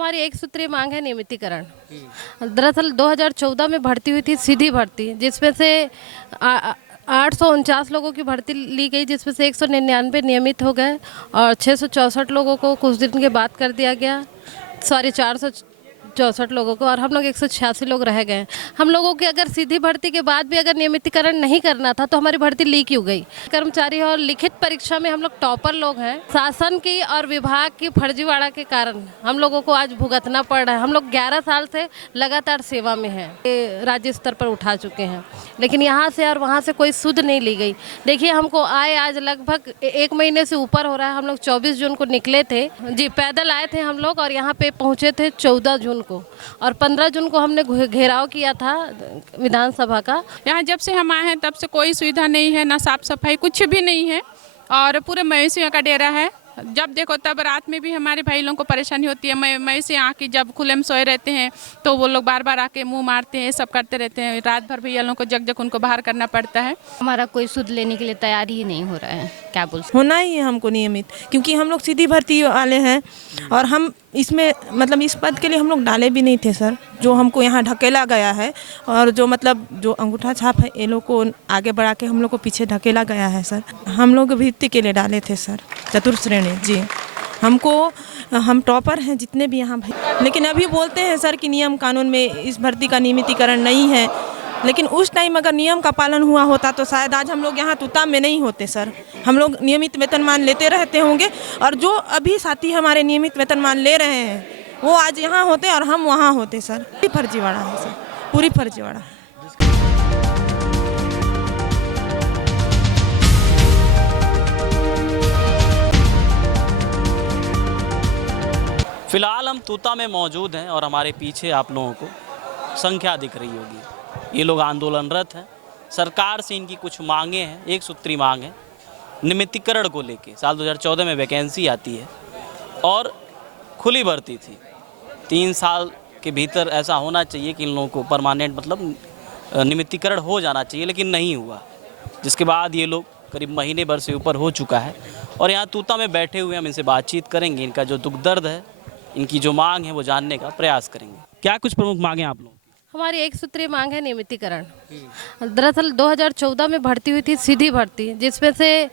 हमारी एक सूत्रीय मांग है नियमितीकरण। दरअसल 2014 में भर्ती हुई थी सीधी भर्ती, जिसमें से 849 लोगों की भर्ती ली गई, जिसमें से 199 नियमित हो गए और 664 लोगों को कुछ दिन के बाद कर दिया गया। 464 लोगों को, और हम लोग 186 लोग रह गए। हम लोगों की अगर सीधी भर्ती के बाद भी अगर नियमितीकरण नहीं करना था तो हमारी भर्ती लीक क्यों गई? कर्मचारी और लिखित परीक्षा में हम लोग टॉपर लोग हैं। शासन की और विभाग की फर्जीवाड़ा के कारण हम लोगों को आज भुगतना पड़ रहा है। हम लोग 11 साल से लगातार सेवा में हैं, राज्य स्तर पर उठा चुके हैं, लेकिन यहाँ से और वहाँ से कोई सुध नहीं ली गई। देखिए, हमको आए आज लगभग 1 महीने से ऊपर हो रहा है। हम लोग 24 जून को निकले थे जी, पैदल आए थे हम लोग, और यहाँ पे पहुँचे थे 14 जून को, और 15 जून को हमने घेराव किया था विधानसभा का। यहाँ जब से हम आए हैं तब से कोई सुविधा नहीं है, ना साफ सफाई, कुछ भी नहीं है, और पूरे मवेशियों का डेरा है। जब देखो तब रात में भी हमारे भाई लोगों को परेशानी होती है। मवेशी आके जब खुले में सोए रहते हैं तो वो लोग बार बार आके मुंह मारते हैं, सब करते रहते हैं। रात भर भैया लोगों को जग जग उनको बाहर करना पड़ता है। हमारा कोई सुध लेने के लिए तैयार ही नहीं हो रहा है। क्या बोल सकते? होना ही है हमको नियमित, क्योंकि हम लोग सीधी भर्ती वाले हैं और हम इसमें मतलब इस पद के लिए हम लोग डाले भी नहीं थे सर, जो हमको यहाँ ढकेला गया है, और जो मतलब जो अंगूठा छाप है ये लोग को आगे बढ़ा के हम लोग को पीछे ढकेला गया है सर। हम लोग भर्ती के लिए डाले थे सर, चतुर्थ श्रेणी जी। हम टॉपर हैं जितने भी यहाँ भाई, लेकिन अभी बोलते हैं सर कि नियम कानून में इस भर्ती का नियमितीकरण नहीं है, लेकिन उस टाइम अगर नियम का पालन हुआ होता तो शायद आज हम लोग यहाँ तुता में नहीं होते सर। हम लोग नियमित वेतनमान लेते रहते होंगे, और जो अभी साथी हमारे नियमित वेतनमान ले रहे हैं वो आज यहाँ होते और हम वहाँ होते सर। पूरी फर्जीवाड़ा है सर, पूरी फर्जीवाड़ा है। फिलहाल हम तूता में मौजूद हैं और हमारे पीछे आप लोगों को संख्या दिख रही होगी। ये लोग आंदोलनरत हैं। सरकार से इनकी कुछ मांगे हैं, एक सूत्री मांग है नियमितीकरण को लेके। साल 2014 में वैकेंसी आती है और खुली भर्ती थी। 3 साल के भीतर ऐसा होना चाहिए कि इन लोगों को परमानेंट मतलब नियमितीकरण हो जाना चाहिए, लेकिन नहीं हुआ, जिसके बाद ये लोग करीब महीने भर से ऊपर हो चुका है और यहाँ तूता में बैठे हुए हम इनसे बातचीत करेंगे। इनका जो दुख दर्द है, इनकी जो मांग है वो जानने का प्रयास करेंगे। क्या कुछ प्रमुख मांगे आप लोग? हमारी एक सूत्रीय मांग है नियमितीकरण। दरअसल 2014 में भर्ती हुई थी सीधी भर्ती, जिसमें से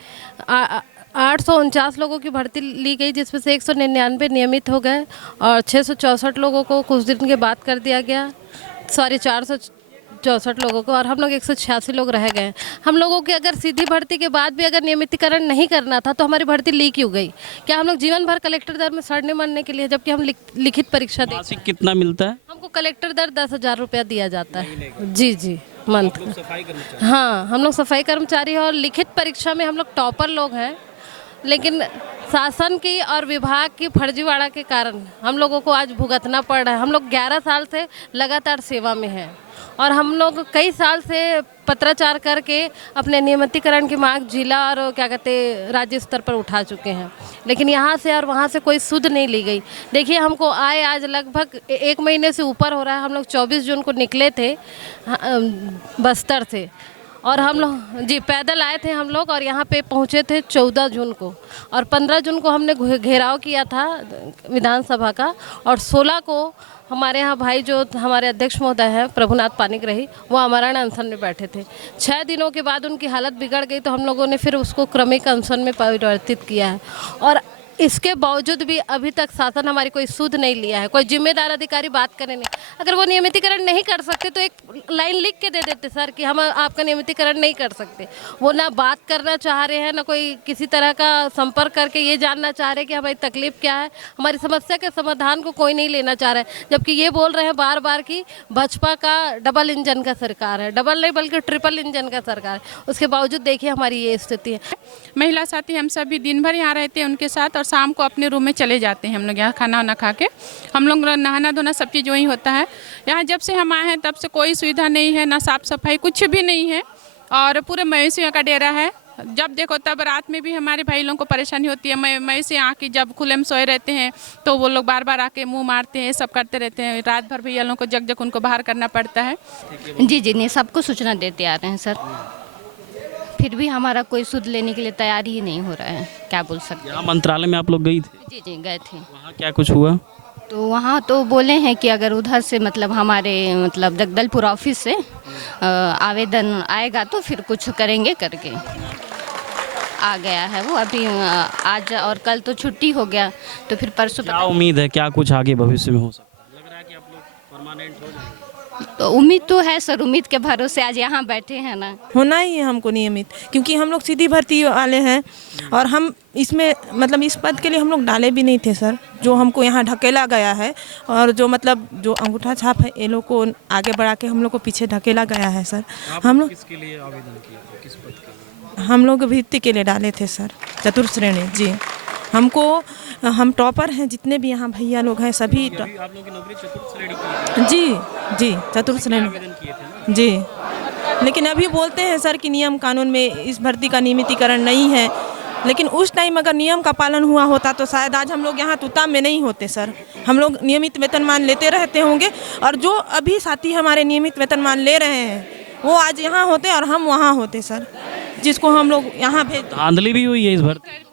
849 लोगों की भर्ती ली गई, जिसमें से 199 नियमित हो गए और 664 लोगों को कुछ दिन के बाद कर दिया गया। 464 लोगों को, और हम लोग 186 लोग रह गए। हम लोगों की अगर सीधी भर्ती के बाद भी अगर नियमितीकरण नहीं करना था तो हमारी भर्ती लीक क्यों गई? क्या हम लोग जीवन भर कलेक्टर दर में सड़ने मरने के लिए, जबकि हम लिखित परीक्षा देते हैं? कितना मिलता है हमको? कलेक्टर दर 10,000 रुपया दिया जाता है जी मंथ। हाँ, हम लोग सफाई कर्मचारी और लिखित परीक्षा में हम लोग टॉपर लोग हैं, लेकिन शासन की और विभाग की फर्जीवाड़ा के कारण हम लोगों को आज भुगतना पड़ रहा है। हम लोग 11 साल से लगातार सेवा में हैं, और हम लोग कई साल से पत्राचार करके अपने नियमितीकरण की मांग जिला और क्या कहते राज्य स्तर पर उठा चुके हैं, लेकिन यहाँ से और वहाँ से कोई सुध नहीं ली गई। देखिए, हमको आए आज लगभग 1 महीने से ऊपर हो रहा है। हम लोग 24 जून को निकले थे बस्तर से, और हम लोग जी पैदल आए थे हम लोग, और यहाँ पे पहुँचे थे 14 जून को, और 15 जून को हमने घेराव किया था विधानसभा का, और 16 को हमारे यहाँ भाई जो हमारे अध्यक्ष महोदय हैं प्रभुनाथ पानिग्राही, वो आमरण अनशन में बैठे थे। 6 दिनों के बाद उनकी हालत बिगड़ गई तो हम लोगों ने फिर उसको क्रमिक अनशन में परिवर्तित किया है, और इसके बावजूद भी अभी तक शासन हमारी कोई सुध नहीं लिया है। कोई जिम्मेदार अधिकारी बात करें नहीं। अगर वो नियमितीकरण नहीं कर सकते तो एक लाइन लिख के दे देते सर कि हम आपका नियमितीकरण नहीं कर सकते। वो ना बात करना चाह रहे हैं, ना कोई किसी तरह का संपर्क करके ये जानना चाह रहे हैं कि हमारी तकलीफ क्या है, हमारी समस्या के समाधान को कोई नहीं लेना चाह रहा है। जबकि ये बोल रहे हैं बार बार कि भाजपा का डबल इंजन का सरकार है, डबल नहीं बल्कि ट्रिपल इंजन का सरकार है। उसके बावजूद देखिए हमारी ये स्थिति है। महिला साथी हम सभी दिन भर यहाँ रहते हैं उनके साथ, और शाम को अपने रूम में चले जाते हैं। हम लोग यहाँ खाना वाना खा के, हम लोग नहाना धोना सब चीज़ वहीं होता है। यहाँ जब से हम आए हैं तब से कोई सुविधा नहीं है, ना साफ सफाई, कुछ भी नहीं है, और पूरे मवेशियों का डेरा है। जब देखो तब रात में भी हमारे भाई लोगों को परेशानी होती है। मवेशी आके जब खुले में सोए रहते हैं तो वो लोग बार बार आके मुंह मारते हैं, सब करते रहते हैं। रात भर भैया लोगों को जग जग उनको बाहर करना पड़ता है। जी नहीं, सबको सूचना देते आ रहे हैं सर, फिर भी हमारा कोई सुध लेने के लिए तैयार ही नहीं हो रहा है। क्या बोल सकते हैं? मंत्रालय में आप लोग गई थी? जी गए थे। वहाँ क्या कुछ हुआ? तो वहाँ तो बोले हैं कि अगर उधर से मतलब हमारे मतलब जगदलपुर ऑफिस से आवेदन आएगा तो फिर कुछ करेंगे करके आ गया है वो अभी आज और कल तो छुट्टी हो गया तो फिर परसों क्या उम्मीद है, क्या कुछ आगे भविष्य में हो सकता है? लग रहा है कि आप लोग परमानेंट हो जाएंगे। तो उम्मीद तो है सर, उम्मीद के भरोसे आज यहाँ बैठे हैं ना। होना ही है हमको नियमित, क्योंकि हम लोग सीधी भर्ती वाले हैं और हम इसमें मतलब इस पद के लिए हम लोग डाले भी नहीं थे सर, जो हमको यहाँ ढकेला गया है और जो मतलब जो अंगूठा छाप है ये लोग को आगे बढ़ा के हम लोग को पीछे ढकेला गया है सर। हम लोग किसके लिए आवेदन किया था, किस पद के लिए? हम लोग भर्ती के लिए डाले थे सर, चतुर्थ श्रेणी जी। हमको हम टॉपर हैं, जितने भी यहाँ भैया लोग हैं सभी अभी आप लोगों की नौकरी चतुर्थ श्रेणी की है। जी जी चतुर्थ श्रेणी आवेदन किए थे ना? जी। लेकिन अभी बोलते हैं सर कि नियम कानून में इस भर्ती का नियमितीकरण नहीं है, लेकिन उस टाइम अगर नियम का पालन हुआ होता तो शायद आज हम लोग यहाँ तुता में नहीं होते सर। हम लोग नियमित वेतनमान लेते रहते होंगे और जो अभी साथी हमारे नियमित वेतनमान ले रहे हैं वो आज यहाँ होते और हम वहाँ होते सर, जिसको हम लोग यहाँ भेज। धांधली भी हुई है इस भर्ती?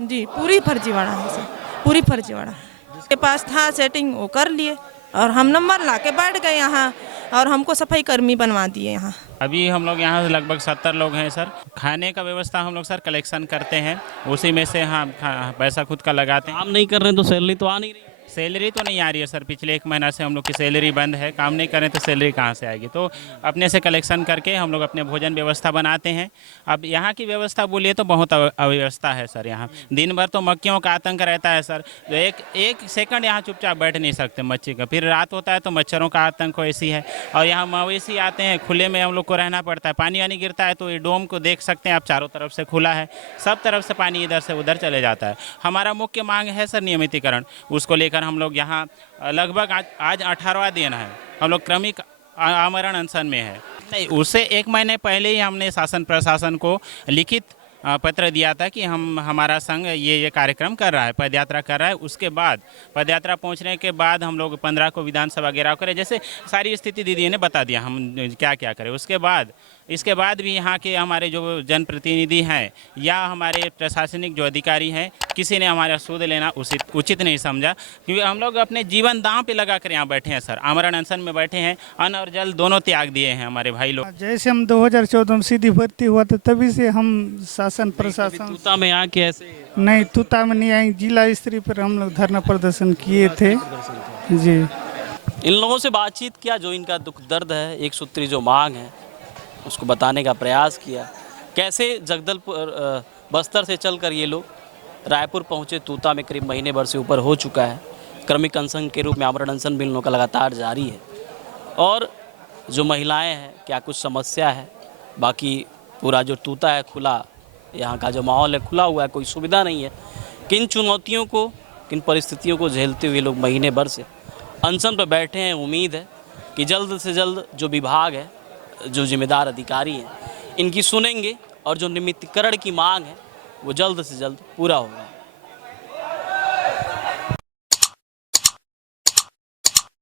जी पूरी फर्जीवाड़ा है सर, पूरी फर्जीवाड़ा। जिसके पास था सेटिंग वो कर लिए और हम नंबर ला के बैठ गए यहाँ और हमको सफाई कर्मी बनवा दिए यहाँ। अभी हम लोग यहाँ लगभग 70 लोग हैं सर। खाने का व्यवस्था हम लोग सर कलेक्शन करते हैं, उसी में से हम पैसा खुद का लगाते हैं। काम नहीं कर रहे हैं तो सैलरी तो आ नहीं रही। सैलरी तो नहीं आ रही है सर, पिछले 1 महीना से हम लोग की सैलरी बंद है। काम नहीं करें तो सैलरी कहाँ से आएगी? तो अपने से कलेक्शन करके हम लोग अपने भोजन व्यवस्था बनाते हैं। अब यहाँ की व्यवस्था बोलिए तो बहुत अव्यवस्था है सर। यहाँ दिन भर तो मक्खियों का आतंक रहता है सर, तो एक सेकंड यहाँ चुपचाप बैठ नहीं सकते मच्छी का। फिर रात होता है तो मच्छरों का आतंक ऐसी है, और यहाँ मवेशी आते हैं, खुले में हम लोग को रहना पड़ता है। पानी वानी गिरता है तो ये डोम को देख सकते हैं आप, चारों तरफ से खुला है, सब तरफ से पानी इधर से उधर चले जाता है। हमारा मुख्य मांग है सर नियमितीकरण, उसको लेकर हम लोग यहाँ लगभग आज 18वां दिन है, हम लोग क्रमिक आमरण अनशन में है। नहीं, उससे 1 महीने पहले ही हमने शासन प्रशासन को लिखित पत्र दिया था कि हमारा संघ ये कार्यक्रम कर रहा है, पदयात्रा कर रहा है। उसके बाद पदयात्रा पहुंचने के बाद हम लोग 15 को विधानसभा घेराव करें, जैसे सारी स्थिति दीदी ने बता दिया हम क्या क्या करें। इसके बाद भी यहाँ के हमारे जो जनप्रतिनिधि हैं या हमारे प्रशासनिक जो अधिकारी हैं, किसी ने हमारा सूद लेना उचित नहीं समझा, क्योंकि हम लोग अपने जीवन दांव पे लगा कर यहाँ बैठे हैं सर। आमरण अनशन में बैठे हैं, अन्न और जल दोनों त्याग दिए हैं हमारे भाई लोग। जैसे हम 2014 में सीधी भर्ती हुआ था तभी से हम शासन प्रशासन तूता में आके ऐसे नहीं, तूता में नहीं आई, जिला स्तरीय पर हम लोग धरना प्रदर्शन किए थे जी। इन लोगों से बातचीत किया, जो इनका दुख दर्द है, एक सूत्री जो मांग है उसको बताने का प्रयास किया। कैसे जगदलपुर बस्तर से चलकर ये लोग रायपुर पहुँचे। तूता में करीब महीने भर से ऊपर हो चुका है। क्रमिक अनशन के रूप में आमरण अनशन भी इन लोगों का लगातार जारी है। और जो महिलाएं हैं, क्या कुछ समस्या है, बाकी पूरा जो तूता है खुला, यहाँ का जो माहौल है खुला हुआ है, कोई सुविधा नहीं है। किन चुनौतियों को, किन परिस्थितियों को झेलते हुए लोग महीने भर से अनशन पर बैठे हैं। उम्मीद है कि जल्द से जल्द जो विभाग है, जो जिम्मेदार अधिकारी हैं, इनकी सुनेंगे और जो नियमितीकरण की मांग है वो जल्द से जल्द पूरा होगा।